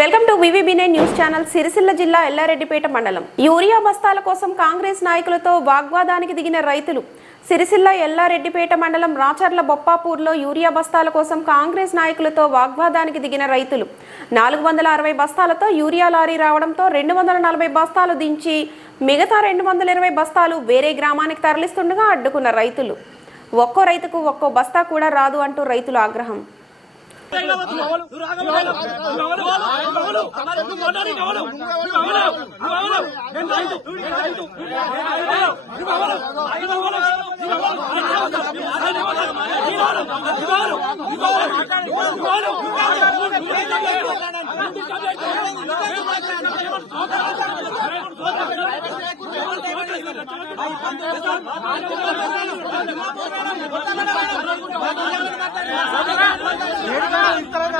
Welcome to VVB news channel Sircilla జిల్లా ఎల్లారెడ్డిపేట మండలం. Urea బస్తాల కోసం కాంగ్రెస్ నాయకులతో వాగ్వాదానికి దిగిన రైతులు. సిరిసిల్ల ఎల్లారెడ్డిపేట మండలం రాచర్ల బొప్పాపూర్లో యూరియా బస్తాల కోసం కాంగ్రెస్ నాయకులతో వాగ్వాదానికి దిగిన రైతులు. నాలుగు వందల అరవై బస్తాలతో యూరియా లారీ రావడంతో రెండు వందల నలభై బస్తాలు దించి మిగతా రెండు వందల ఇరవై బస్తాలు వేరే గ్రామానికి తరలిస్తుండగా అడ్డుకున్న రైతులు. ఒక్కో రైతుకు ఒక్కో బస్తా కూడా రాదు అంటూ రైతుల ఆగ్రహం. ఆ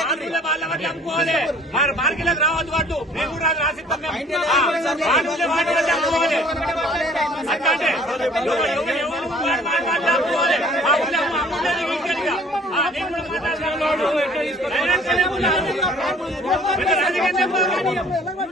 మార్కెట్లో వాళ్ళ వడ్డీ అమ్ముకోవాలి మరి మార్కెట్లోకి రావద్దు పట్టు మేము కూడా రాసిస్తాం మేము మార్కెట్లో వాటి వడ్డీ అమ్ముకోవాలి అంటే వడ్డీ అమ్ముకోవాలి మా ఊళ్ళో అమ్ముకోలేదు నేను మాట్లాడతాను.